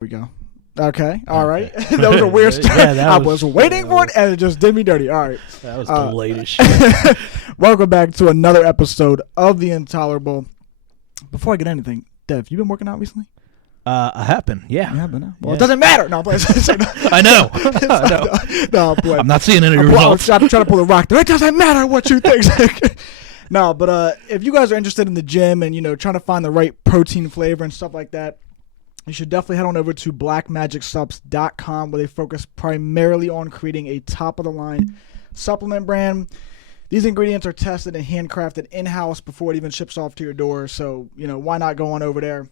We go. Okay. All right. That was a weird start. Yeah, I was waiting for it, and it just did me dirty. All right. That was the latest shit. Welcome back to another episode of The Intolerable. Before I get anything, Dev, you been working out recently? I have been, yeah. You have been. Well, Yeah. it doesn't matter. No, I'm playing. I know. I know. No, I'm playing. I'm not seeing any I was results. trying to pull a rock there. It doesn't matter what you think. No, but if you guys are interested in the gym and, trying to find the right protein flavor and stuff like that, you should definitely head on over to blackmagicsups.com, where they focus primarily on creating a top-of-the-line supplement brand. These ingredients are tested and handcrafted in-house before it even ships off to your door. So, why not go on over there?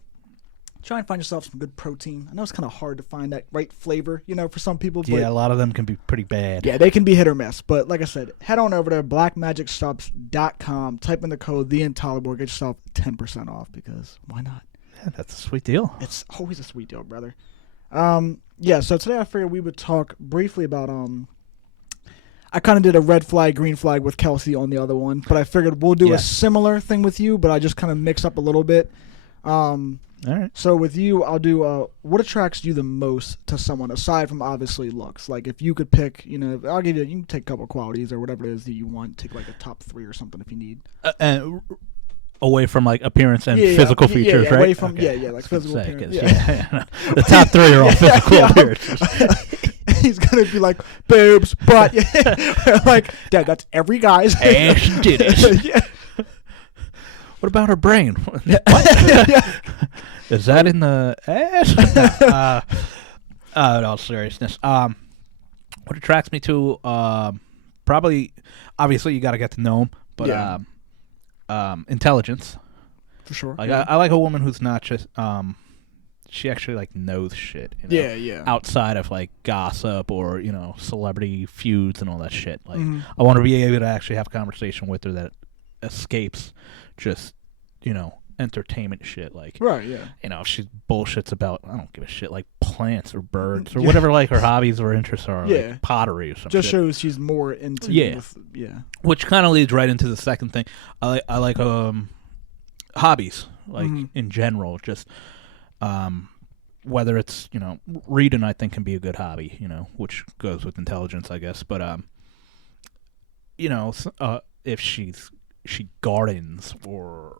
Try and find yourself some good protein. I know it's kind of hard to find that right flavor, for some people. But Yeah, a lot of them can be pretty bad. yeah, they can be hit or miss. But like I said, head on over there, blackmagicsups.com. Type in the code TheIntolerable. Get yourself 10% off, because why not? Yeah, that's a sweet deal. It's always a sweet deal, brother. Yeah, so today I figured we would talk briefly about I kind of did a red flag, green flag with Kelsey on the other one, but I figured we'll do a similar thing with you, but I just kind of mix up a little bit. All right. So with you, I'll do what attracts you the most to someone, aside from obviously looks. Like if you could pick, I'll give you can take a couple qualities or whatever it is that you want. Take like a top 3 or something if you need. And away from like appearance and physical features, right? Away from Okay. like physical appearance. The top 3 are all physical appearances. He's gonna be like boobs, butt. Like, Dad, that's every guy's Ash titties. Yeah. What about her brain? Yeah. Is that in the ass? In all seriousness, what attracts me to probably, obviously, you got to get to know him, but intelligence. For sure. Like I like a woman who's not just she actually like knows shit. Yeah. Outside of like gossip or celebrity feuds and all that shit. Like Mm-hmm. I want to be able to actually have a conversation with her that escapes just entertainment shit. Like Right. Yeah. if she bullshits about, I don't give a shit, like plants or birds or whatever like her hobbies or interests are, Yeah. like pottery or something. Just shows she's more into. Yeah. Yeah. Which kind of leads right into the second thing. I like hobbies, like in general, just whether it's reading, I think can be a good hobby, which goes with intelligence, I guess. But if she gardens or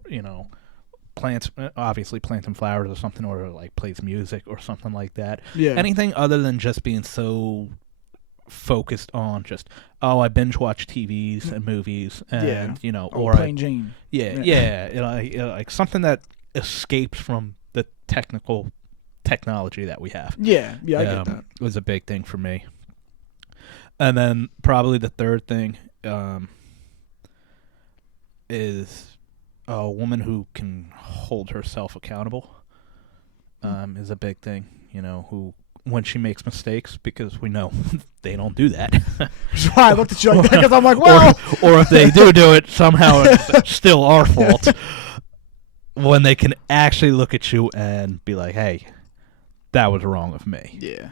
plants, obviously planting flowers or something, or like plays music or something like that. Yeah. Anything other than just being so focused on just I binge watch TVs and movies and or Plain Jane. like something that escapes from the technology that we have. Yeah. I get that. Was a big thing for me. And then probably the third thing is a woman who can hold herself accountable. Is a big thing. Who, when she makes mistakes, because we know they don't do that. That's why I looked at you like that, because I'm like, well. or if they do it, somehow it's still our fault. When they can actually look at you and be like, hey, that was wrong of me. Yeah.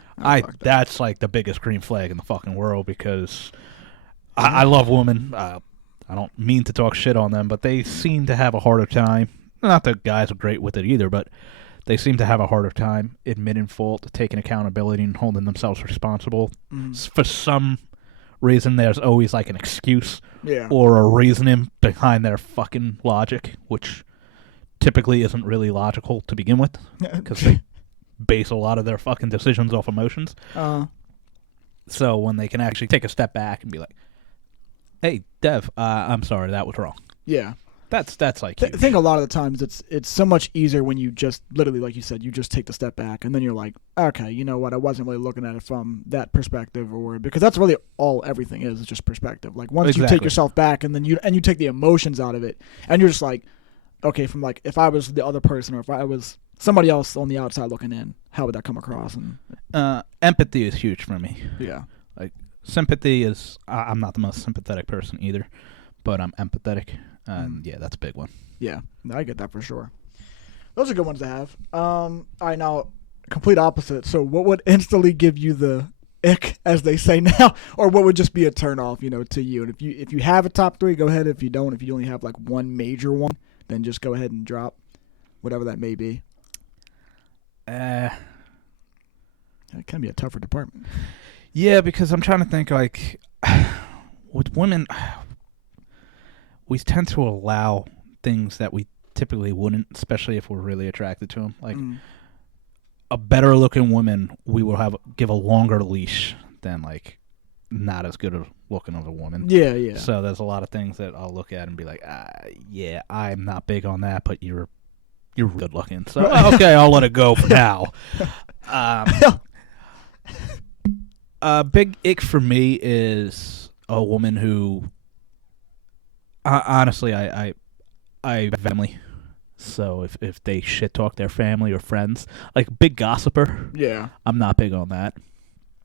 That's like the biggest green flag in the fucking world, because I love women. I don't mean to talk shit on them, but they seem to have a harder time. Not that guys are great with it either, but they seem to have a harder time admitting fault, taking accountability, and holding themselves responsible. For some reason, there's always like an excuse or a reasoning behind their fucking logic, which typically isn't really logical to begin with, because they base a lot of their fucking decisions off emotions. So when they can actually take a step back and be like, hey, Dev, I'm sorry, that was wrong. Yeah. That's like I think a lot of the times it's so much easier when you just literally, like you said, you just take the step back and then you're like, okay, you know what, I wasn't really looking at it from that perspective, or because that's really all everything is just perspective. Like once you take yourself back and then you take the emotions out of it, and you're just like, okay, from like if I was the other person or if I was somebody else on the outside looking in, how would that come across? And empathy is huge for me. Yeah. Like sympathy is, I'm not the most sympathetic person either, but I'm empathetic. Yeah, that's a big one. Yeah, I get that for sure. Those are good ones to have. All right, now, complete opposite. So what would instantly give you the ick, as they say now, or what would just be a turn off, to you? And if you have a top 3, go ahead. If you don't, if you only have like one major one, then just go ahead and drop whatever that may be. It can be a tougher department. Yeah, because I'm trying to think, like, with women, we tend to allow things that we typically wouldn't, especially if we're really attracted to them. Like, a better looking woman, we will give a longer leash than, like, not as good a looking of a woman. Yeah. So there's a lot of things that I'll look at and be like, yeah, I'm not big on that, but you're good looking. So, okay, I'll let it go for now. Big ick for me is a woman who, honestly, I family. So if they shit talk their family or friends, like big gossiper. Yeah. I'm not big on that.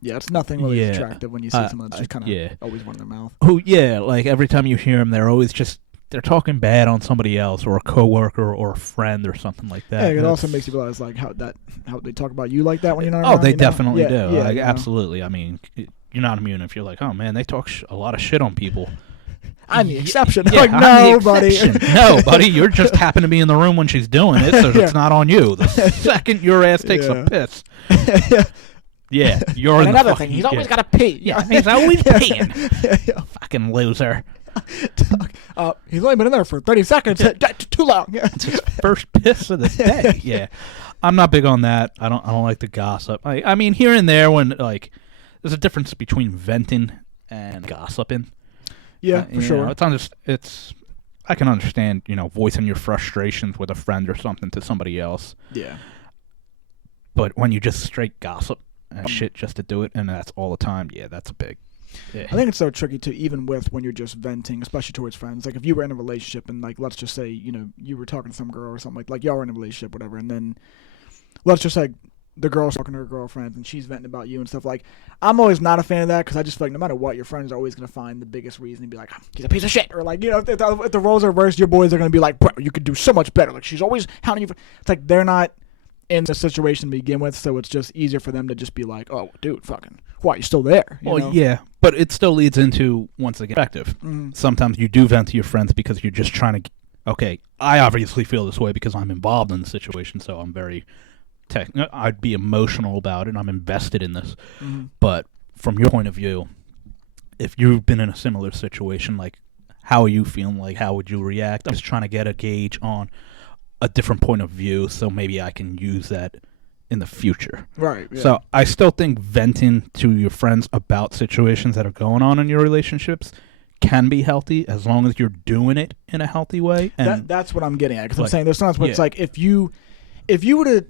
Yeah, it's nothing really attractive when you see someone that's just kind of always one in their mouth. Like every time you hear them, they're talking bad on somebody else or a coworker or a friend or something like that. Yeah, it also makes you realize like how they talk about you like that when you're not around. Oh, they definitely do. Yeah, like, absolutely. I mean, you're not immune if you're like, oh man, they talk a lot of shit on people. I'm the exception. Yeah, like, I'm no, the buddy. exception. No, buddy, you're just happen to be in the room when she's doing it, so it's not on you. The second your ass takes a piss. Yeah, you're and in another the thing, he's always got to pee. Yeah, he's always peeing. Fucking loser. He's only been in there for 30 seconds. Too long. It's his first piss of the day. Yeah, I'm not big on that. I don't like the gossip. I mean, here and there when like there's a difference between venting and gossiping. Yeah, for sure. I can understand, voicing your frustrations with a friend or something to somebody else. Yeah. But when you just straight gossip and shit just to do it, and that's all the time, yeah, that's a big. Yeah. I think it's so tricky too, even with when you're just venting, especially towards friends. Like if you were in a relationship and like let's just say, you were talking to some girl or something like y'all were in a relationship, whatever, and then let's just say the girl's talking to her girlfriend and she's venting about you and stuff. Like I'm always not a fan of that because I just feel like no matter what, your friends are always gonna find the biggest reason to be like he's a piece of shit, or like if the roles are reversed, your boys are gonna be like, bro, you could do so much better. Like she's always hounding you. It's like they're not in the situation to begin with, so it's just easier for them to just be like, oh, dude, fucking, why, you still there? Yeah, but it still leads into, once again, perspective. Mm-hmm. Sometimes you do vent to your friends because you're just trying to, okay, I obviously feel this way because I'm involved in the situation, so I'm very, I'd be emotional about it, and I'm invested in this. Mm-hmm. But from your point of view, if you've been in a similar situation, like, how are you feeling? Like, how would you react? I'm just trying to get a gauge on a different point of view, so maybe I can use that in the future. Right. Yeah. So I still think venting to your friends about situations that are going on in your relationships can be healthy as long as you're doing it in a healthy way. And that's what I'm getting at, because I'm saying there's times where it's like if you were to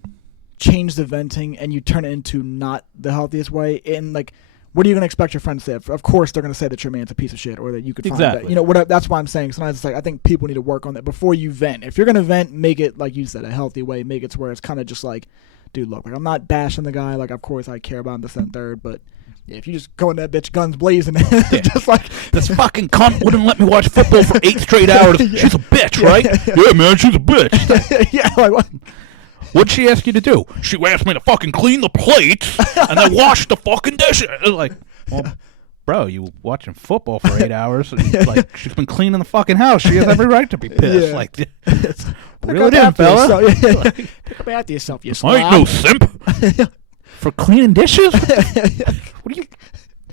change the venting and you turn it into not the healthiest way, and like, what are you going to expect your friends to say? Of course, they're going to say that your man's a piece of shit, or that you could find that. Whatever. That's why I'm saying sometimes it's like I think people need to work on that before you vent. If you're going to vent, make it, like you said, a healthy way. Make it to where it's kind of just like, dude, look, like I'm not bashing the guy. Like, of course, I care about him, this and third, but yeah, if you just go in that bitch guns blazing, just like this fucking cunt wouldn't let me watch football for 8 straight hours. Yeah. She's a bitch, right? Yeah, man, she's a bitch. Yeah, like what? What'd she ask you to do? She asked me to fucking clean the plates and then wash the fucking dishes. Like, well, bro, you watching football for 8 hours? And, like, she's been cleaning the fucking house. She has every right to be pissed. Yeah. Like, really, damn, fella? Pick up after yourself, you slob. I ain't no simp for cleaning dishes. What do you?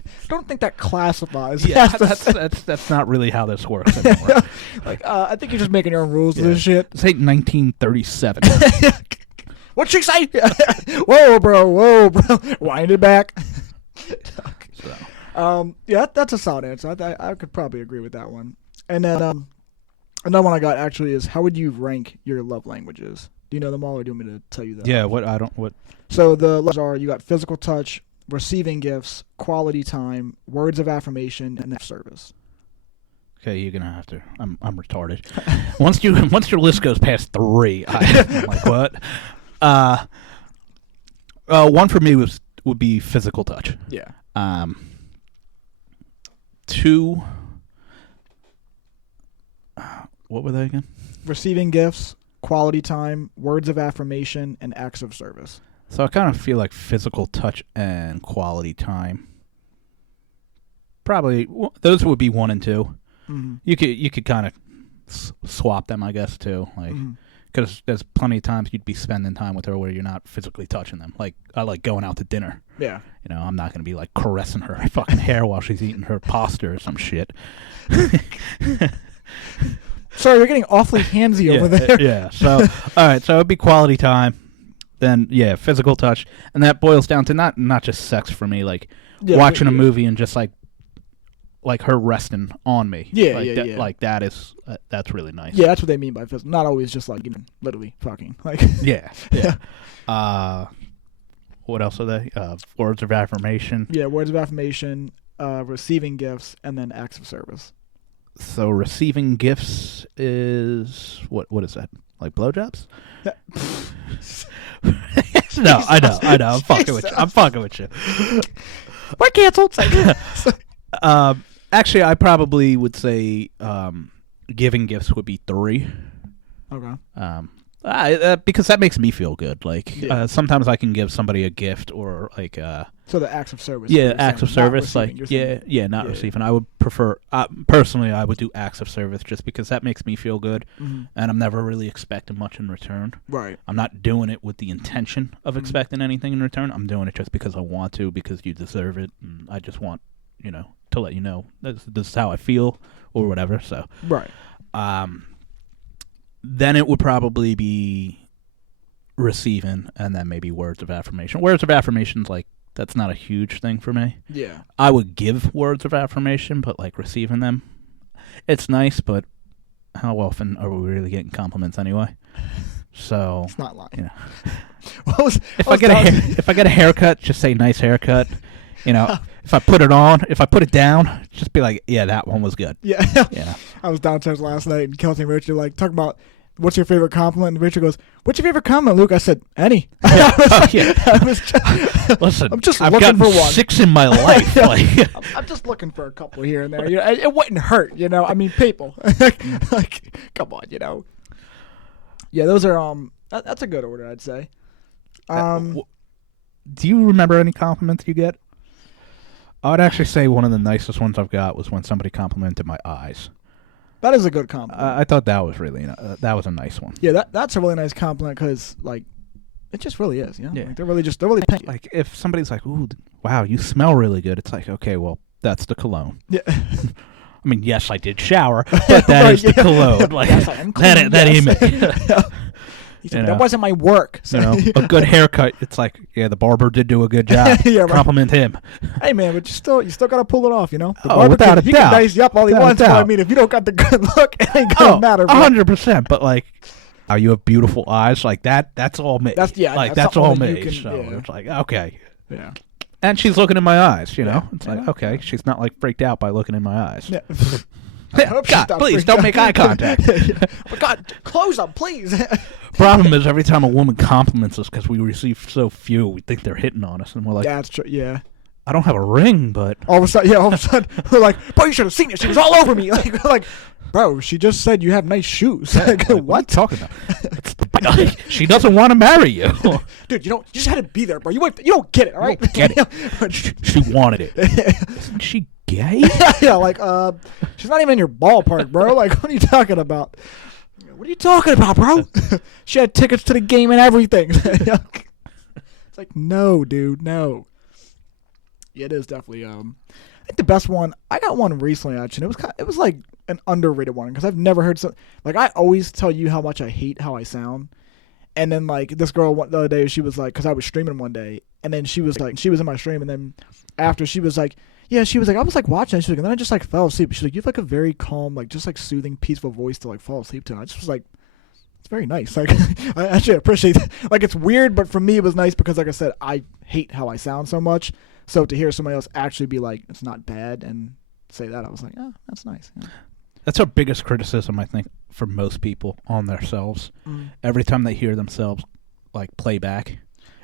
I don't think that classifies. Yeah, that's not really how this works anymore. Like, I think you're just making your own rules to this shit. This ain't 1937. What'd she say? Whoa, bro. Wind it back. Yeah, that's a solid answer. I could probably agree with that one. And then another one I got actually is, how would you rank your love languages? Do you know them all, or do you want me to tell you that? Yeah, what? So the letters are, you got physical touch, receiving gifts, quality time, words of affirmation, and service. Okay, you're gonna have to. I'm retarded. Once your list goes past 3, I'm like, what? One for me would be physical touch. Yeah. 2. What were they again? Receiving gifts, quality time, words of affirmation, and acts of service. So I kind of feel like physical touch and quality time. Probably those would be 1 and 2. Mm-hmm. You could kind of swap them, I guess, too. Like, because there's plenty of times you'd be spending time with her where you're not physically touching them. Like, I like going out to dinner. Yeah. You know, I'm not going to be, like, caressing her fucking hair while she's eating her pasta or some shit. Sorry, you're getting awfully handsy over there. Yeah. So, all right. So it'd be quality time. Then, yeah, physical touch. And that boils down to not just sex for me, like watching a movie and just, like her resting on me. Yeah, like Like, that is, that's really nice. Yeah, that's what they mean by physical. Not always just like, literally fucking. Like. Yeah. What else are they? Words of affirmation. Yeah, words of affirmation, receiving gifts, and then acts of service. So receiving gifts is what is that? Like blowjobs? No, I know. I'm fucking with you. We're canceled. Actually, I probably would say giving gifts would be 3. Okay. Because that makes me feel good. Like sometimes I can give somebody a gift or like so the acts of service. Yeah, acts of service. Like not receiving. I would prefer personally. I would do acts of service just because that makes me feel good, and I'm never really expecting much in return. Right. I'm not doing it with the intention of expecting anything in return. I'm doing it just because I want to, because you deserve it, and I just want to let you know this is how I feel or whatever. So right. Then it would probably be receiving, and then maybe words of affirmation. Words of affirmation's like, that's not a huge thing for me. Yeah. I would give words of affirmation, but like receiving them, it's nice, but how often are we really getting compliments anyway? So it's not lying. You know, if I get a haircut, just say nice haircut. If I put it down, just be like, yeah, that one was good. Yeah. Yeah. I was downstairs last night, and Kelsey and Richard were like talking about what's your favorite compliment, and Richard goes, "What's your favorite compliment, Luke?" I said, "Any." Listen, I'm just I've looking gotten for one. 6 in my life. I'm just looking for a couple here and there. It wouldn't hurt, I mean, people. Like, come on, Yeah, those are that's a good order, I'd say. Do you remember any compliments you get? I would actually say one of the nicest ones I've got was when somebody complimented my eyes. That is a good compliment. I thought that was really that was a nice one. Yeah, that's a really nice compliment because like it just really is. Yeah. Like, they're really like if somebody's like, "Ooh, wow, you smell really good," it's like, okay, well, that's the cologne. Yeah. I mean, yes, I did shower, but that is the cologne. Like yes, I am clean, that ain't me. That wasn't my work. So. A good haircut. It's like, yeah, the barber did do a good job. Yeah, right. Compliment him. Hey man, but you still gotta pull it off, The Without a he doubt. can dice you up all he wants. But I mean, if you don't got the good look, it ain't gonna matter. 100%. But like, you have beautiful eyes. Like that's all me. That's all me. It's like, okay. Yeah. And she's looking in my eyes. Yeah. It's like, okay, she's not like freaked out by looking in my eyes. Yeah. God, please don't make eye contact. Oh, God, close them, please. Problem is, every time a woman compliments us, because we receive so few, we think they're hitting on us, and we're like, yeah, that's true. Yeah. I don't have a ring, but all of a sudden, we're like, bro, you should have seen it. She was all over me. Like, bro, she just said you have nice shoes. Like, what are you talking about? She doesn't want to marry you, dude. You just had to be there, bro. You don't get it, all right? Get it? She wanted it. Isn't she gay? Yeah, like, she's not even in your ballpark, bro. Like, what are you talking about? What are you talking about, bro? She had tickets to the game and everything. It's like, no, dude, no. Yeah, it is definitely. I think the best one. I got one recently, actually. It was like an underrated one because I've never heard something. Like, I always tell you how much I hate how I sound. And then, like, this girl the other day, she was like, because I was streaming one day, and then she was like, she was in my stream, and then after she was like, yeah, she was like, I was like watching it, she was like, and then I just like fell asleep. She's like, you have like a very calm, like just like soothing, peaceful voice to like fall asleep to. And I just was like, it's very nice. Like, I actually appreciate it. Like, it's weird, but for me, it was nice because, like I said, I hate how I sound so much. So to hear somebody else actually be like, it's not bad, and say that, I was like, oh, that's nice. Yeah. That's our biggest criticism, I think, for most people on themselves. Every time they hear themselves like play back,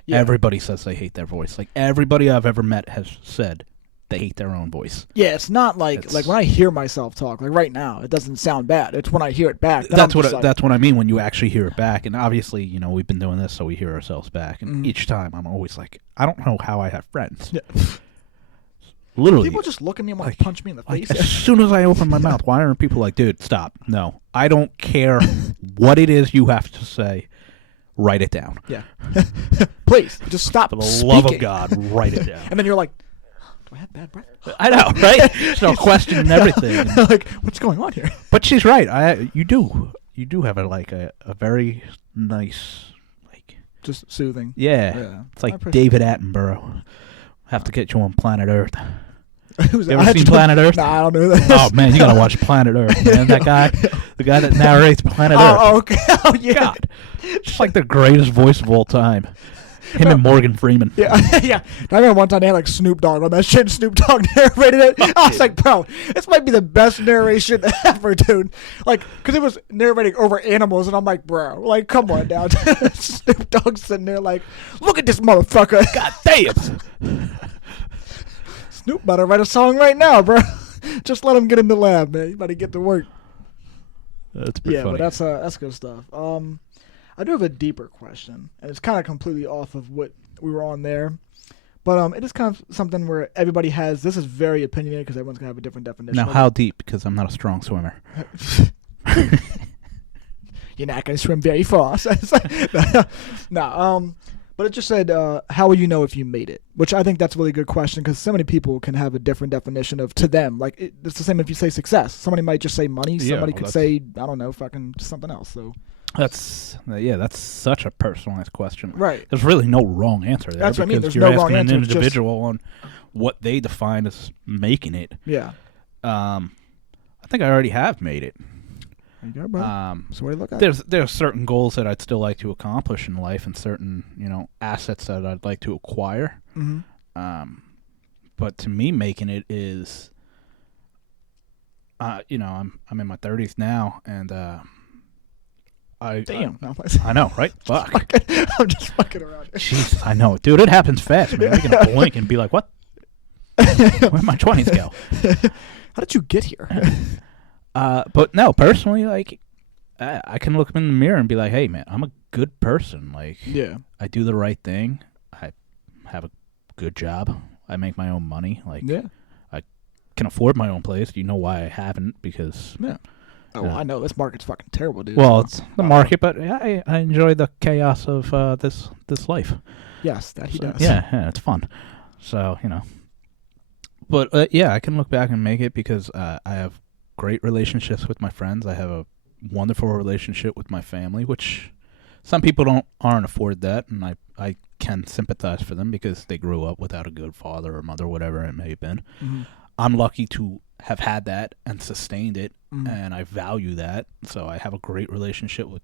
everybody says they hate their voice. Like, everybody I've ever met has said they hate their own voice. Yeah, it's not like when I hear myself talk, like right now, it doesn't sound bad. It's when I hear it back. That's what I mean when you actually hear it back. And obviously, we've been doing this, so we hear ourselves back. And each time, I'm always like, I don't know how I have friends. Yeah. Literally. People just look at me and want to punch me in the face. As soon as I open my mouth, why aren't people like, dude, stop? No. I don't care what it is you have to say. Write it down. Yeah. Please, just stop For the speaking. love of God, write it down. And then you're like, do I have bad breath? I know, right? So questioning everything. Like, what's going on here? But she's right. You do have a very nice, like, Just soothing. yeah. It's I like appreciate David Attenborough. Have to get you on Planet Earth. Who's You ever seen Planet Earth? Nah, I don't know that. Oh man, you gotta watch Planet Earth, man. That guy, the guy that narrates Planet Earth. Oh, okay. Oh, yeah. God, it's like the greatest voice of all time. Him and Morgan Freeman. Yeah, yeah. I remember one time they had like Snoop Dogg on that shit. Snoop Dogg narrated it. I was like, bro, this might be the best narration ever, dude. Like, because it was narrating over animals, and I'm like, bro, like, come on now. Snoop Dogg's sitting there like, look at this motherfucker. God damn. Snoop better write a song right now, bro. Just let him get in the lab, man. You better get to work. That's pretty Yeah, funny. but that's good stuff. I do have a deeper question, and it's kind of completely off of what we were on there. But it is kind of something where everybody has. This is very opinionated because everyone's gonna have a different definition. Now, of how deep? Because I'm not a strong swimmer. You're not gonna swim very fast. No. But it just said, how will you know if you made it? Which I think that's a really good question because so many people can have a different definition of to them. Like it's the same if you say success. Somebody might just say money. Yeah, Somebody well, could that's- say I don't know, fucking something else. So That's such a personalized question. right. There's really no wrong answer there. That's what I mean. because There's you're no wrong asking an answer, it's just- individual on what they define as making it. Yeah. I think I already have made it. There you go, bro. So what do you look at? There's certain goals that I'd still like to accomplish in life, and certain assets that I'd like to acquire. Mm-hmm. But to me, making it is, I'm in my 30s now, and Damn. No, I know, right? Fuck. I'm just fucking around here. Jesus, I know, dude. It happens fast, man. You're gonna blink and be like, "What? Where'd my 20s go?" How did you get here? But no, personally, like, I can look in the mirror and be like, "Hey, man, I'm a good person. Like, Yeah. I do the right thing. I have a good job. I make my own money. Like, Yeah. I can afford my own place. You know why I haven't? Because Yeah. Oh, Yeah. I know this market's fucking terrible, dude. well, So- it's the market, but I enjoy the chaos of this life. yes, that he So, does. yeah, it's fun. So but yeah, I can look back and make it because I have great relationships with my friends. I have a wonderful relationship with my family, which some people aren't afforded that, and I can sympathize for them because they grew up without a good father or mother, whatever it may have been. Mm-hmm. I'm lucky to have had that and sustained it, Mm-hmm. and I value that. So I have a great relationship with,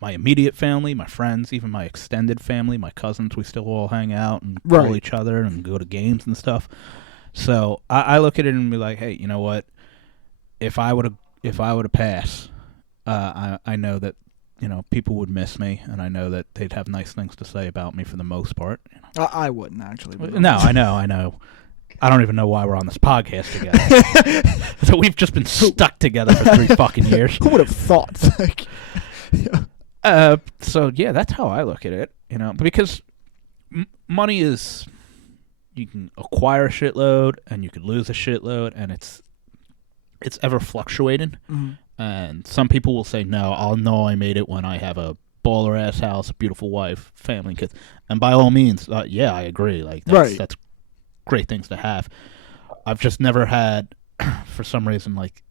my immediate family, my friends, even my extended family, my cousins. We still all hang out and call Right. each other and go to games and stuff. So I look at it and be like, hey, you know what? If I would have passed, I know that people would miss me, and I know that they'd have nice things to say about me for the most part. I wouldn't actually. But No, I know. I don't even know why we're on this podcast together. So we've just been stuck together for 3 fucking years. Who would have thought? Like, yeah. So yeah, that's how I look at it. Because money is, you can acquire a shitload and you could lose a shitload, and it's ever fluctuating. Mhm. And some people will say, no, I'll know I made it when I have a baller ass house, a beautiful wife, family, kids. And by all means, yeah, I agree. Like Right. that's great things to have. I've just never had, for some reason, like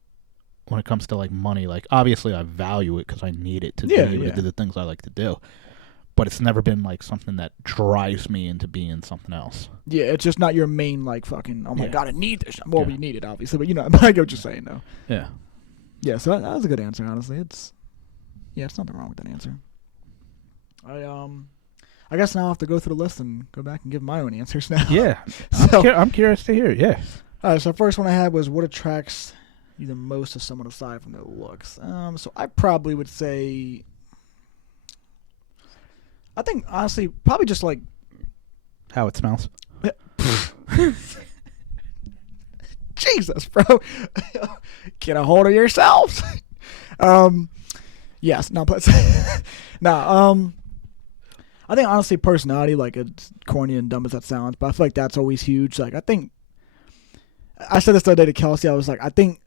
when it comes to like money, like obviously I value it because I need it to be able to do the things I like to do. But it's never been like something that drives me into being something else. Yeah, it's just not your main like fucking. Oh my Yeah. god, I need this. Well, Yeah. we need it obviously, but I get what you're saying though. Yeah. Yeah, so that was a good answer. Honestly, it's nothing wrong with that answer. I guess now I have to go through the list and go back and give my own answers now. Yeah. So, I'm curious to hear it. Yeah. all right, so the first one I had was what attracts you the most to someone aside from their looks. So I probably would say, I think honestly, probably just like How it smells. Jesus, bro, get a hold of yourselves. Yes, no, but no, I think honestly personality, like it's corny and dumb as that sounds, but I feel like that's always huge. Like I think I said this the other day to Kelsey. I was like, I think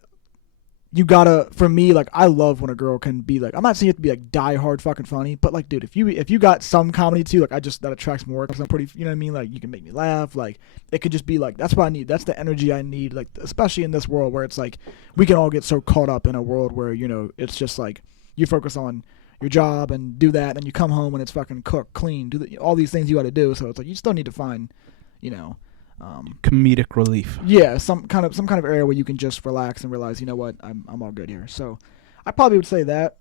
you gotta, for me, like, I love when a girl can be like, I'm not saying you have to be like die hard fucking funny, but like, dude, if you got some comedy too, like, that attracts more because I'm pretty, you know what I mean? Like, you can make me laugh. Like, it could just be like, that's what I need. That's the energy I need. Like, especially in this world where it's like, we can all get so caught up in a world where, you know, it's just like, you focus on your job and do that, and you come home and it's fucking cook, clean, all these things you got to do. So it's like, you still need to find, you know, comedic relief. Yeah, some kind of area where you can just relax and realize, you know what, I'm all good here. So I probably would say that.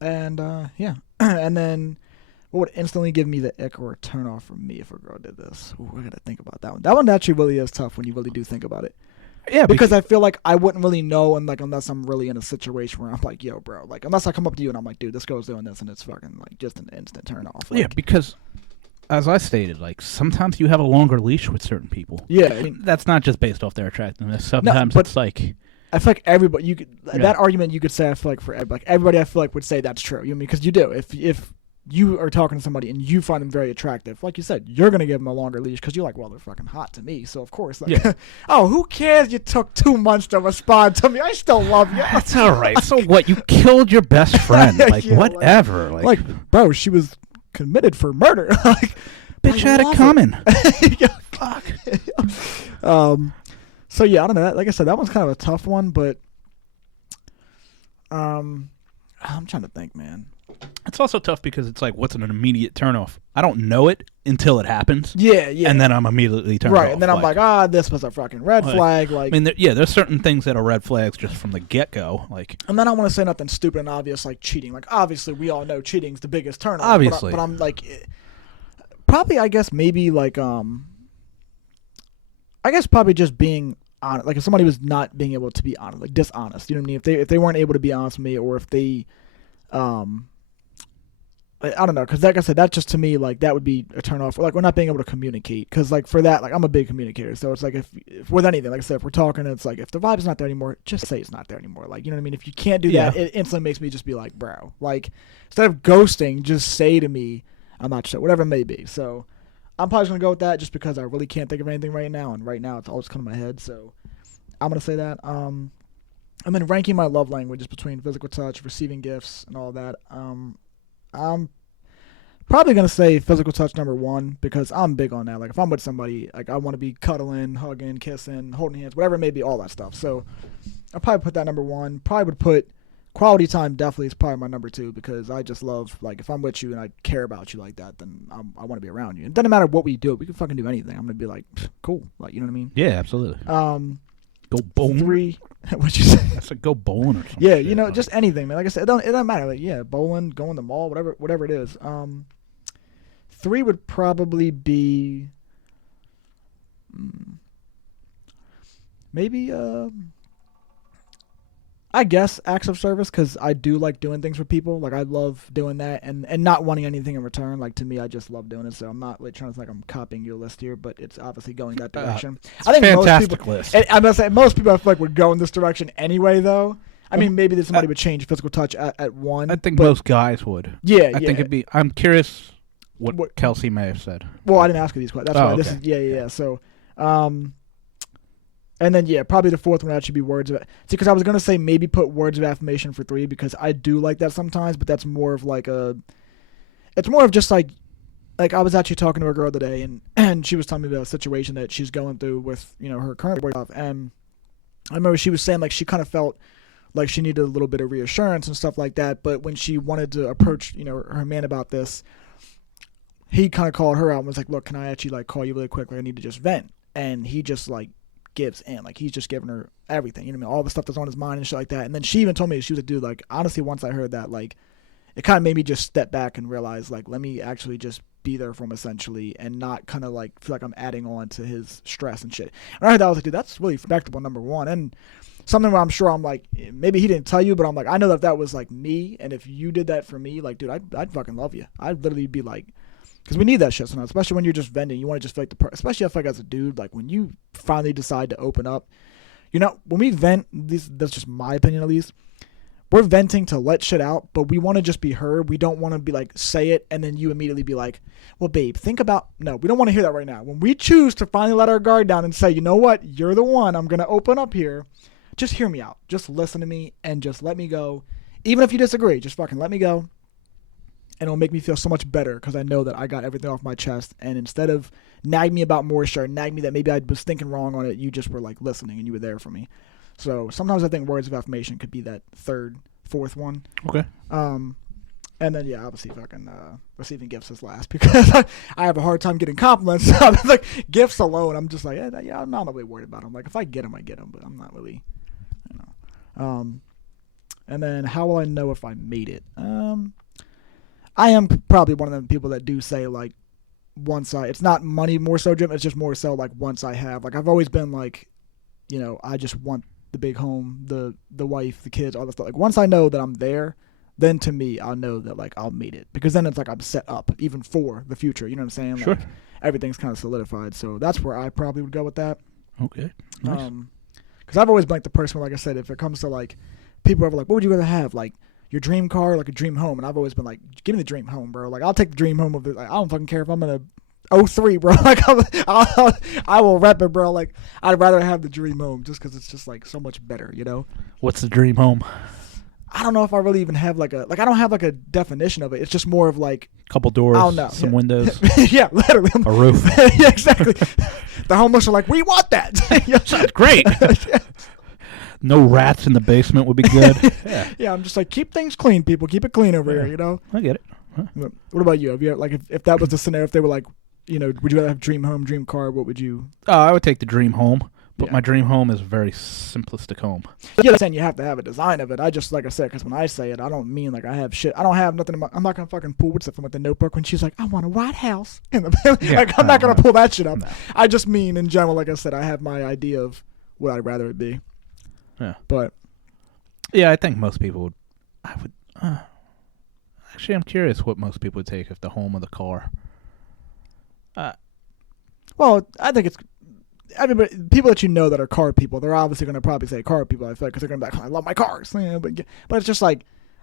Yeah. And then what would instantly give me the ick or turn off for me if a girl did this? Ooh, I gotta think about that one. That one actually really is tough when you really do think about it. Yeah, because I feel like I wouldn't really know, and like unless I'm really in a situation where I'm like, yo, bro, like unless I come up to you and I'm like, dude, this girl's doing this, and it's fucking like just an instant turn off. Like, yeah, because as I stated, like sometimes you have a longer leash with certain people. Yeah, I mean, that's not just based off their attractiveness. Sometimes it's like, I feel like everybody, that argument you could say, I feel like for everybody, I feel like would say that's true. You know, because you do. If you are talking to somebody and you find them very attractive, like you said, you're gonna give them a longer leash because you're like, well, they're fucking hot to me. So of course, like, yeah. Oh, who cares? You took 2 months to respond to me. I still love you. That's all right. So what? You killed your best friend? Like yeah, whatever. Like, bro, she was committed for murder. Like, bitch had it coming. Yeah, fuck. So yeah, I don't know. Like I said, that one's kind of a tough one, but I'm trying to think, man. It's also tough because it's like, what's an immediate turnoff? I don't know it until it happens. Yeah. And then I'm immediately turned off. Right, and then I'm like, this was a fucking red flag. Like, I mean, there's certain things that are red flags just from the get-go. Like, and then I don't want to say nothing stupid and obvious like cheating. Like, obviously, we all know cheating's the biggest turnoff. Obviously. But I'm like, probably, I guess, maybe like, I guess probably just being honest. Like, if somebody was not being able to be honest, like dishonest, you know what I mean? If they weren't able to be honest with me, or if they, I don't know, because like I said, that just to me, like, that would be a turn off. Like, we're not being able to communicate, because like for that, like, I'm a big communicator, so it's like if with anything, like I said, if we're talking, it's like if the vibe's not there anymore, just say it's not there anymore. Like, you know what I mean? If you can't do that, it instantly makes me just be like, bro, like, instead of ghosting, just say to me, I'm not sure, whatever it may be. So I'm probably just gonna go with that, just because I really can't think of anything right now, and right now it's all just coming to my head. So I'm gonna say that. I'm then ranking my love languages between physical touch, receiving gifts, and all that. I'm probably going to say physical touch number 1, because I'm big on that. Like, if I'm with somebody, like, I want to be cuddling, hugging, kissing, holding hands, whatever it may be, all that stuff. So I'll probably put that number 1. Probably would put quality time definitely is probably my number 2, because I just love, like, if I'm with you and I care about you like that, then I want to be around you. It doesn't matter what we do. We can fucking do anything. I'm going to be like, cool. Like, you know what I mean? Yeah, absolutely. Go bowling. 3. What'd you say? I said go bowling or something. Yeah, you know, just anything, man. Like I said, it don't matter. Like, yeah, bowling, going to the mall, whatever it is. 3 would probably be maybe I guess acts of service, because I do like doing things for people. Like, I love doing that and not wanting anything in return. Like, to me, I just love doing it. So I'm not like trying to like I'm copying your list here, but it's obviously going that direction. I think fantastic most list. people, I'm gonna say most people I feel like would go in this direction anyway, though. I mean, maybe somebody would change physical touch at 1. I think most guys would. Yeah, I think it'd be. I'm curious what Kelsey may have said. Well, I didn't ask you these questions. That's why this is yeah. So, and then probably the 4th one would actually be words of. See, because I was gonna say maybe put words of affirmation for 3, because I do like that sometimes, but that's more of like it's more of just like I was actually talking to a girl today, and she was telling me about a situation that she's going through with, you know, her current boyfriend, and I remember she was saying like she kind of felt like she needed a little bit of reassurance and stuff like that, but when she wanted to approach, you know, her man about this, he kind of called her out and was like, look, can I actually like call you really quick? Like, I need to just vent. And he just like gives in. Like, he's just giving her everything, you know what I mean? All the stuff that's on his mind and shit like that. And then she even told me, she was like, dude, like, honestly, once I heard that, like, it kind of made me just step back and realize, like, let me actually just be there for him, essentially, and not kind of like feel like I'm adding on to his stress and shit. And I heard that, I was like, dude, that's really respectable, number 1. And something where I'm sure I'm like, maybe he didn't tell you, but I'm like, I know that if that was like me, and if you did that for me, like, dude, I'd fucking love you. I'd literally be like, because we need that shit sometimes, especially when you're just venting. You want to just feel like especially I feel like as a dude, like when you finally decide to open up, you know, when we vent, that's just my opinion at least, we're venting to let shit out, but we want to just be heard. We don't want to be like, say it, and then you immediately be like, well, babe, think about, no, we don't want to hear that right now. When we choose to finally let our guard down and say, you know what, you're the one, I'm going to open up here, just hear me out. Just listen to me and just let me go. Even if you disagree, just fucking let me go. And it'll make me feel so much better because I know that I got everything off my chest. And instead of nag me about more shit, nag me that maybe I was thinking wrong on it, you just were like listening and you were there for me. So sometimes I think words of affirmation could be that third, fourth one. Okay. And then, yeah, obviously fucking receiving gifts is last because I have a hard time getting compliments. Like, gifts alone, I'm just like, yeah, I'm not really worried about them. Like, if I get them, I get them, but I'm not really, you know. And then how will I know if I made it? I am probably one of them people that do say, like, once it's not money more so driven, it's just more so, like, once I have. Like, I've always been, like, you know, I just want the big home, the wife, the kids, all that stuff. Like, once I know that I'm there, then to me, I'll know that, like, I'll meet it. Because then it's like I'm set up, even for the future. You know what I'm saying? Sure. Like, everything's kind of solidified. So that's where I probably would go with that. Okay. Nice. Because I've always been, like, the person where, like I said, if it comes to, like, people are like, what would you rather have? Like, your dream car or, like, a dream home? And I've always been like, give me the dream home, bro. Like, I'll take the dream home of it. Like, I don't fucking care if I'm in a 03, bro. Like, I will rep it, bro. Like, I'd rather have the dream home just because it's just, like, so much better, you know? What's the dream home? I don't know if I really even have, like, I don't have, like, a definition of it. It's just more of, like, Couple doors, I don't know. some windows, yeah, literally. a roof. Yeah, exactly. The homeless are like, we want that. Sounds great. No rats in the basement would be good. Yeah. Yeah, I'm just like, keep things clean, people. Keep it clean over here, you know? I get it. Huh? What about you? Have you, like, if that was the scenario, if they were like, you know, would you rather have dream home, dream car? What would you? I would take the dream home, but Yeah. my dream home is a very simplistic home. Yeah, saying you have to have a design of it. I just, like I said, because when I say it, I don't mean like I have shit. I don't have nothing. I'm not gonna fucking pull what's it from, like, the Notebook when she's like, I want a White House. Like, I'm not gonna pull that shit up. No. I just mean in general, like I said, I have my idea of what I'd rather it be. Yeah. But Yeah, I think most people would. I would. Actually, I'm curious what most people would take if the home or the car. well, I think it's everybody. People that you know that are car people, they're obviously gonna probably say car people. I feel like because they're gonna be like, I love my cars. You know, but it's just like,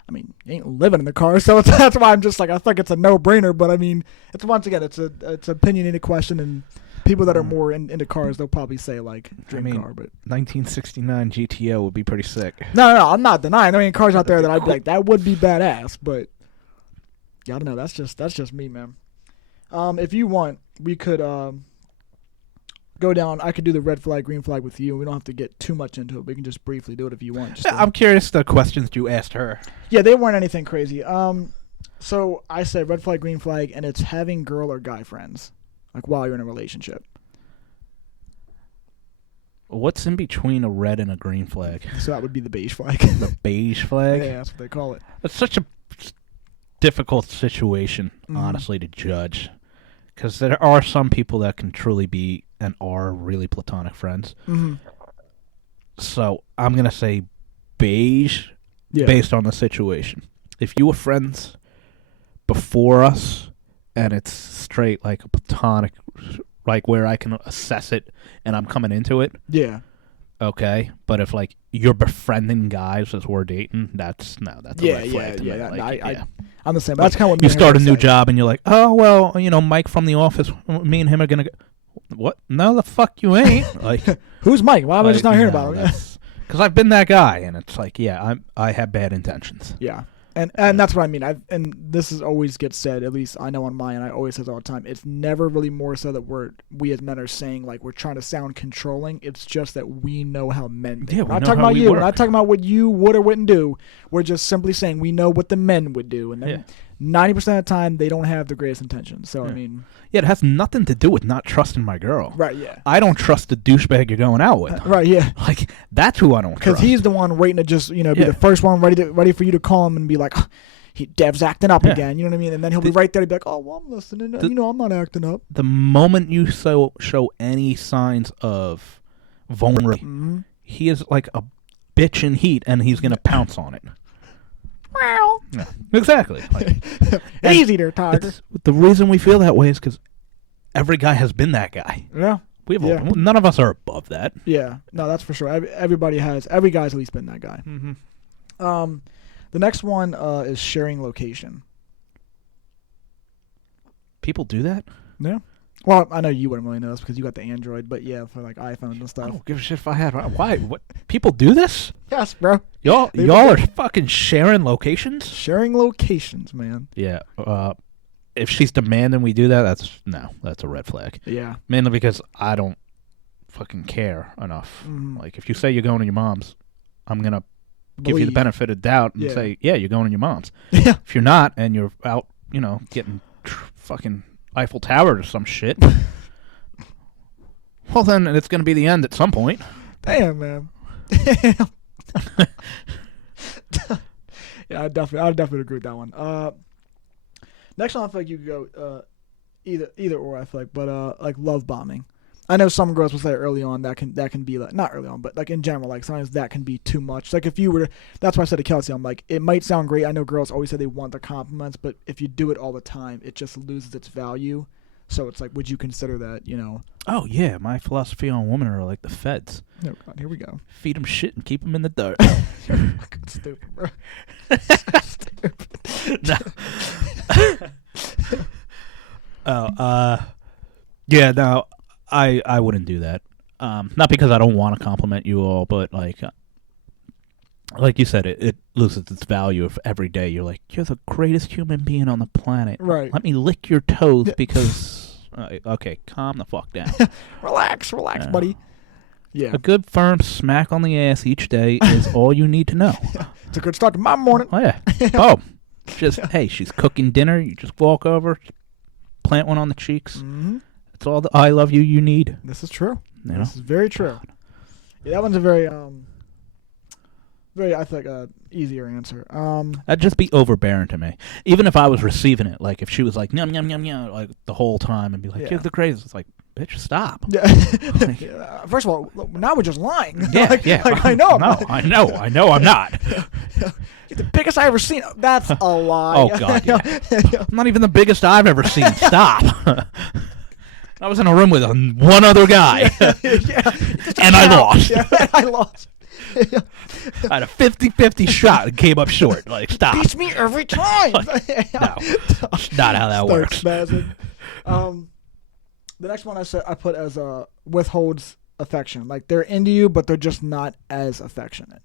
I mean, you ain't living in the car, so that's why I'm just like, I think it's a no-brainer. But I mean, it's once again, it's an opinionated question, and people that are more into cars, they'll probably say like dream car. But 1969 GTO would be pretty sick. no, I'm not denying. There ain't cars out there that I'd be like, that would be badass. But yeah, I don't know. That's just me, man. If you want, we could go down. I could do the red flag, green flag with you. We don't have to get too much into it. We can just briefly do it if you want. Just I'm curious the questions you asked her. Yeah, they weren't anything crazy. So I said red flag, green flag, and it's having girl or guy friends, like while you're in a relationship. What's in between a red and a green flag? So that would be the beige flag. The beige flag? Yeah, that's what they call it. It's such a difficult situation, Mhm. honestly, to judge. Because there are some people that can truly be and are really platonic friends. Mm-hmm. So I'm going to say beige Yeah. based on the situation. If you were friends before us and it's straight like a platonic, like where I can assess it and I'm coming into it, Yeah. okay. But if like you're befriending guys as we're dating, that's a red flag to me. Yeah. Like, I'm the same. That's kind of what you me and start her a new say. job and you're like, oh well, Mike from the office, me and him are gonna go. What? No, the fuck you ain't. Like, Who's Mike? Why am I just not hearing about him? Because I've been that guy, and it's like, yeah, I have bad intentions. Yeah. And that's what I mean. And this is always gets said, at least I know on mine, I always say it all the time. It's never really more so that we as men are saying like we're trying to sound controlling. It's just that we know how men think. Yeah, we're we not know talking how about we you. work. We're not talking about what you would or wouldn't do. We're just simply saying we know what the men would do. And then 90% of the time they don't have the greatest intentions. So I mean, Yeah, it has nothing to do with not trusting my girl. right, yeah. I don't trust the douchebag you're going out with. Right, yeah. Like, that's who I don't Because trust. he's the one waiting to just, be Yeah. the first one ready for you to call him and be like, Dev's acting up again. You know what I mean? And then he'll be right there to be like, oh, well, I'm listening. I'm not acting up. The moment you show any signs of vulnerability, Mm-hmm. he is like a bitch in heat, and he's going to pounce on it. Wow. Yeah, exactly. Like, Easy there, Tiger. the reason we feel that way is because every guy has been that guy. Yeah. None of us are above that. Yeah. No, that's for sure. Every guy's at least been that guy. Mm-hmm. The next one is sharing location. People do that? Yeah. Well, I know you wouldn't really know this because you got the Android, but yeah, for like iPhones and I stuff. don't give a shit if I had. Why? What? People do this? Yes, bro. Y'all They are do. fucking sharing locations? Sharing locations, man. Yeah. If she's demanding we do that, that's a red flag. Yeah. Mainly because I don't fucking care enough. Mhm. Like, if you say you're going to your mom's, I'm gonna give you the Believe. benefit of doubt and Yeah. say, yeah, you're going to your mom's. Yeah. If you're not, and you're out, getting fucking Eiffel Tower or some shit, well, then it's gonna be the end at some point. Damn, man. Damn. Yeah, I definitely agree with that one. Next one, I feel like you could go either or. I feel like, but like love bombing. I know some girls will say early on that can be like, not early on, but like in general, like sometimes that can be too much. Like if you were to, that's why I said to Kelsey, I'm like, it might sound great. I know girls always say they want the compliments, but if you do it all the time, it just loses its value. So it's like, would you consider that, Oh yeah, my philosophy on women are like the feds. Oh God, here we go. Feed them shit and keep them in the dirt. You're fucking stupid, bro. Yeah, no, I wouldn't do that. Not because I don't want to compliment you all, but like you said, it loses its value if every day you're like, you're the greatest human being on the planet. Right. Let me lick your toes Yeah. because, okay, calm the fuck down. Relax, buddy. Yeah. A good firm smack on the ass each day is all you need to know. It's a good start to my morning. Oh, yeah. Oh, just, hey, she's cooking dinner. You just walk over, plant one on the cheeks. Mm-hmm. That's all the I love you need. This is true. You know? This is very true. Yeah, that one's a very I think easier answer. That'd just be overbearing to me. Even if I was receiving it, like if she was like, yum, yum, yum, yum, like the whole time and be like, Yeah. you're the greatest. It's like, bitch, stop. Yeah. Yeah, first of all, look, now we're just lying. Yeah, like, yeah. Like, I know. I'm No, not. I know I'm not. You're the biggest I ever seen. That's a lie. Oh, God, yeah. I'm not even the biggest I've ever seen. Stop. I was in a room with one other guy, Yeah. and I lost. Yeah, I lost. Yeah. I had a 50-50 shot and came up short. Like, stop. Beats me every time. No, it's not how that Start works. spazzing. The next one I put as withholds affection. Like they're into you, but they're just not as affectionate.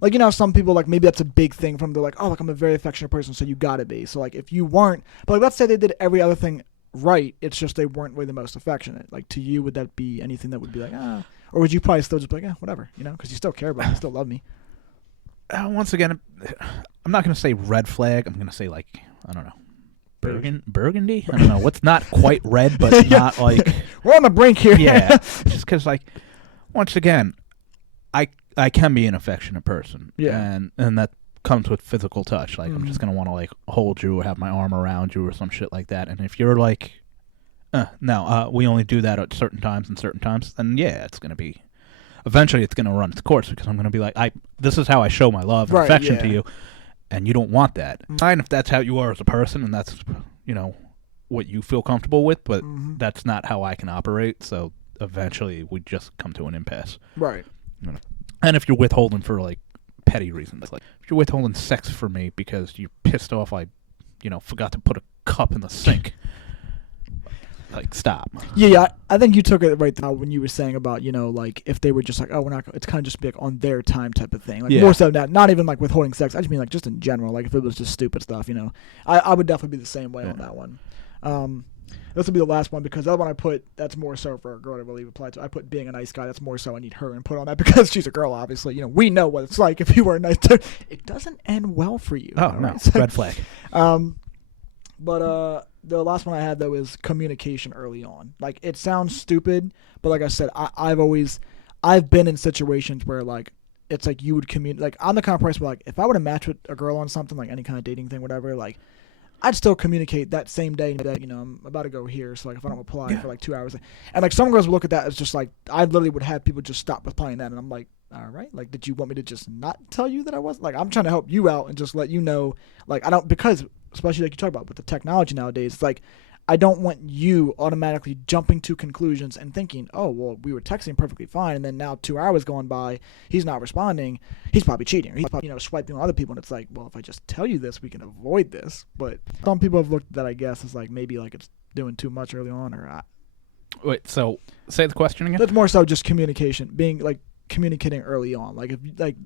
Like, some people, like, maybe that's a big thing from, they're like, oh, like, I'm a very affectionate person, so you gotta be. So, like, if you weren't, but, like, let's say they did every other thing right, it's just they weren't really the most affectionate. Like, to you, would that be anything that would be like, or would you probably still just be like, whatever, because you still care about me, you still love me? Once again, I'm not going to say red flag. I'm going to say, like, I don't know, burgundy? I don't know. What's not quite red, but not like... We're on the brink here. Yeah. Just because, like, once again, I can be an affectionate person. Yeah. And that comes with physical touch. Like, I'm just going to want to, like, hold you or have my arm around you or some shit like that. And if you're like, no, we only do that at certain times and certain times, then, yeah, it's going to be... Eventually, it's going to run its course because I'm going to be like, this is how I show my love and affection to you, and you don't want that. Fine if that's how you are as a person and that's, what you feel comfortable with, but that's not how I can operate, so eventually we just come to an impasse. Right. And if you're withholding for, like, petty reasons, like, if you're withholding sex for me because you're pissed off I, forgot to put a cup in the sink, like, stop. Yeah, I think you took it right now when you were saying about, like, if they were just like, oh, we're not, it's kind of just be like on their time type of thing. Like, Yeah. more so not even like withholding sex. I just mean like just in general, like if it was just stupid stuff, I would definitely be the same way on that one. This will be the last one because the other one I put, that's more so for a girl to really reply to. I put being a nice guy, that's more so I need her input on that because she's a girl, obviously. We know what it's like if you were a nice dude. It doesn't end well for you. Oh, no, right? red flag. But the last one I had, though, is communication early on. Like, it sounds stupid, but like I said, I've been in situations where, like, it's like you would communicate. Like, I'm the kind of person where, like, if I were to match with a girl on something, like any kind of dating thing, whatever, like, I'd still communicate that same day that, I'm about to go here. So, like, if I don't reply for, like, 2 hours. And, like, some girls would look at that as just, like, I literally would have people just stop replying that. And I'm like, all right, like, did you want me to just not tell you that I was? Like, I'm trying to help you out and just let you know, like, I don't, because, especially like you talk about with the technology nowadays, it's like, I don't want you automatically jumping to conclusions and thinking, oh, well, we were texting perfectly fine, and then now 2 hours going by, he's not responding, he's probably cheating, or he's probably, swiping on other people, and it's like, well, if I just tell you this, we can avoid this. But some people have looked at that, I guess, as like maybe like it's doing too much early on, or Wait, so say the question again? That's more so just communication, being like communicating early on. Like if like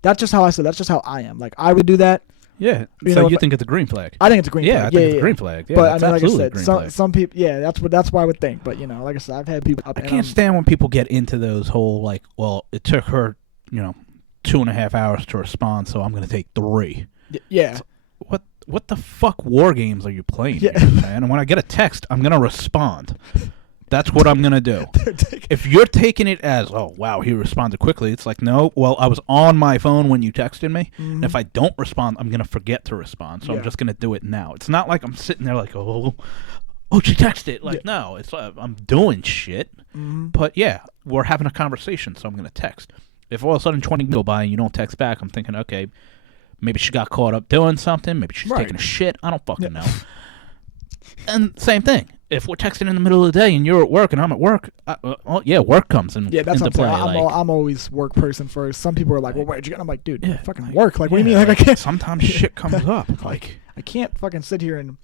that's just how I said. That's just how I am. Like I would do that. Yeah. You So know, you if think it's a green flag? I think it's a green Yeah, flag. I think it's a green flag. Yeah, but that's I mean, like I absolutely a said, green some flag. some people, yeah, that's why I would think. But like I said, I've had people. I can't stand when people get into those whole like, well, it took her, 2.5 hours to respond, so I'm going to take 3. Yeah. So what the fuck war games are you playing, Yeah. here, man? And when I get a text, I'm going to respond. That's what I'm going to do. If you're taking it as, oh, wow, he responded quickly, it's like, no, well, I was on my phone when you texted me, and if I don't respond, I'm going to forget to respond, so I'm just going to do it now. It's not like I'm sitting there like, oh, she texted. Like, no, it's I'm doing shit. But, yeah, we're having a conversation, so I'm going to text. If all of a sudden 20 go by and you don't text back, I'm thinking, okay, maybe she got caught up doing something. Maybe she's taking a shit. I don't fucking know. And same thing. If we're texting in the middle of the day and you're at work and I'm at work, work comes in, Yeah, that's into what I'm play. saying. I'm always work person first. Some people are like, well, where'd you get? I'm like, dude, fucking work. Like, what do you mean? Like, I can't. Sometimes shit comes up. Like, I can't fucking sit here and.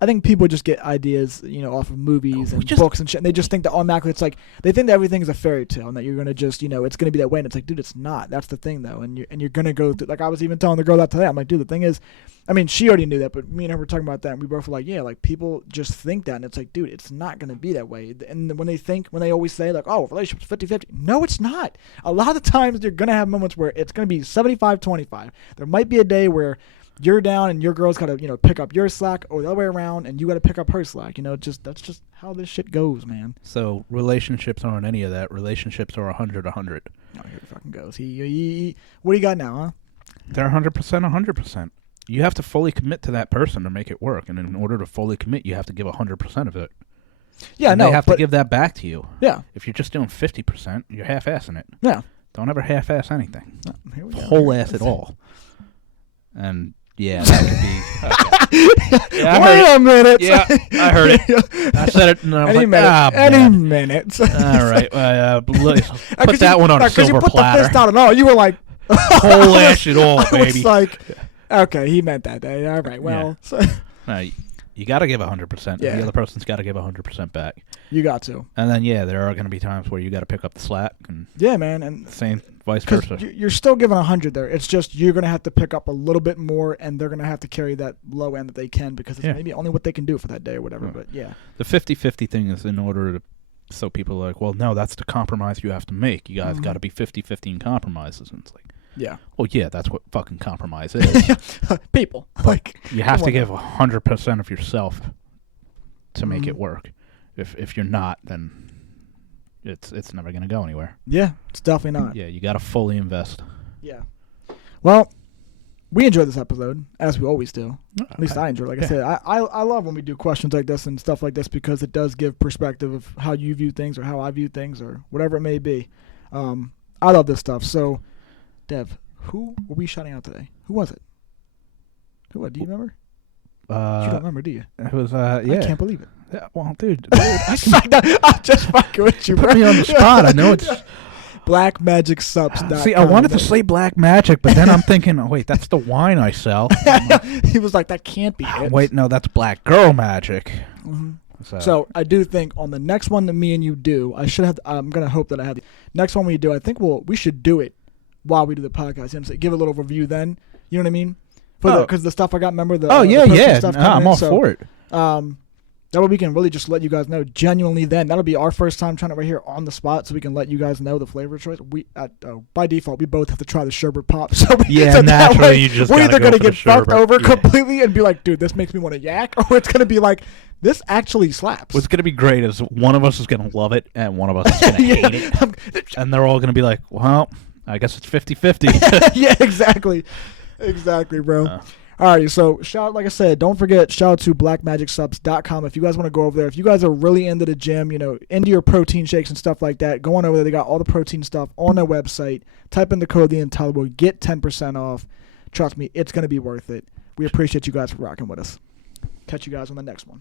I think people just get ideas, off of movies and books and shit, and they just think that automatically it's like they think that everything is a fairy tale and that you're gonna just, it's gonna be that way, and it's like, dude, it's not. That's the thing though, and you're gonna go through. Like I was even telling the girl that today. I'm like, dude, the thing is, I mean, she already knew that, but me and her were talking about that, and we both were like, yeah, like people just think that, and it's like, dude, it's not gonna be that way. And when they always say like, oh, relationship's 50-50, no, it's not. A lot of the times you're gonna have moments where it's gonna be 75-25. There might be a day where you're down and your girl's got to, pick up your slack, or the other way around, and you got to pick up her slack. That's just how this shit goes, man. So relationships aren't any of that. Relationships are 100-100. Oh, here it fucking goes. What do you got now, huh? They're 100%, 100%. You have to fully commit to that person to make it work, and in order to fully commit, you have to give 100% of it. Yeah, and no, they have to give that back to you. Yeah. If you're just doing 50%, you're half-assing it. Yeah. Don't ever half-ass anything. Here we go. Whole ass it all. And yeah, that could be. Okay. Yeah, Wait a minute. Yeah, I heard it. I said it, and I was Any like, minute. Any minute. All right, put that one on a silver you put platter. the fist out and all. You were like, whole ass it all, baby. I was like, okay, he meant that day. All right, well. Yeah. No, you got to give 100%. Yeah. The other person's got to give 100% back. You got to. And then, there are going to be times where you got to pick up the slack. And yeah, man. And same, vice versa. You're still giving 100 there. It's just you're going to have to pick up a little bit more, and they're going to have to carry that low end that they can, because it's maybe only what they can do for that day or whatever. But, yeah. The 50-50 thing is in order to... So people are like, well, no, that's the compromise you have to make. You guys got to be 50-50 in compromises. And it's like... Yeah. Well, yeah, that's what fucking compromise is. People. Like, you have to give 100% of yourself to make it work. If you're not, then it's never going to go anywhere. Yeah, it's definitely not. Yeah, you got to fully invest. Yeah. Well, we enjoyed this episode, as we always do. At least I enjoy it. Like I said, I love when we do questions like this and stuff like this, because it does give perspective of how you view things or how I view things or whatever it may be. I love this stuff. So, Dev, who were we shouting out today? Who was it? Do you remember? You don't remember, do you? It was, yeah. I can't believe it. Yeah, well, dude. I'm just fucking with you, bro. Put me on the spot. I know it's... BlackMagicSups.com. See, I wanted to say Black Magic, but then I'm thinking, oh, wait, that's the wine I sell. He was like, that can't be it. Wait, no, that's Black Girl Magic. Mm-hmm. So I do think on the next one that me and you do, I'm going to hope that I have the next one we do. I think we should do it while we do the podcast. You know, so give a little review then. You know what I mean? Because the stuff I got, remember the stuff I'm all for it. That way we can really just let you guys know genuinely then. That'll be our first time trying it right here on the spot, so we can let you guys know the flavor choice. We by default, we both have to try the sherbet pop. So naturally you just we're either going to get fucked over completely and be like, dude, this makes me want to yak, or it's going to be like, this actually slaps. What's going to be great is one of us is going to love it and one of us is going to hate it. And they're all going to be like, well, I guess it's 50-50. Yeah, exactly. Exactly, bro. All right, so like I said, don't forget, shout out to BlackMagicSups.com. If you guys want to go over there, if you guys are really into the gym, into your protein shakes and stuff like that, go on over there. They got all the protein stuff on their website. Type in the code The Intelligible, get 10% off. Trust me, it's going to be worth it. We appreciate you guys for rocking with us. Catch you guys on the next one.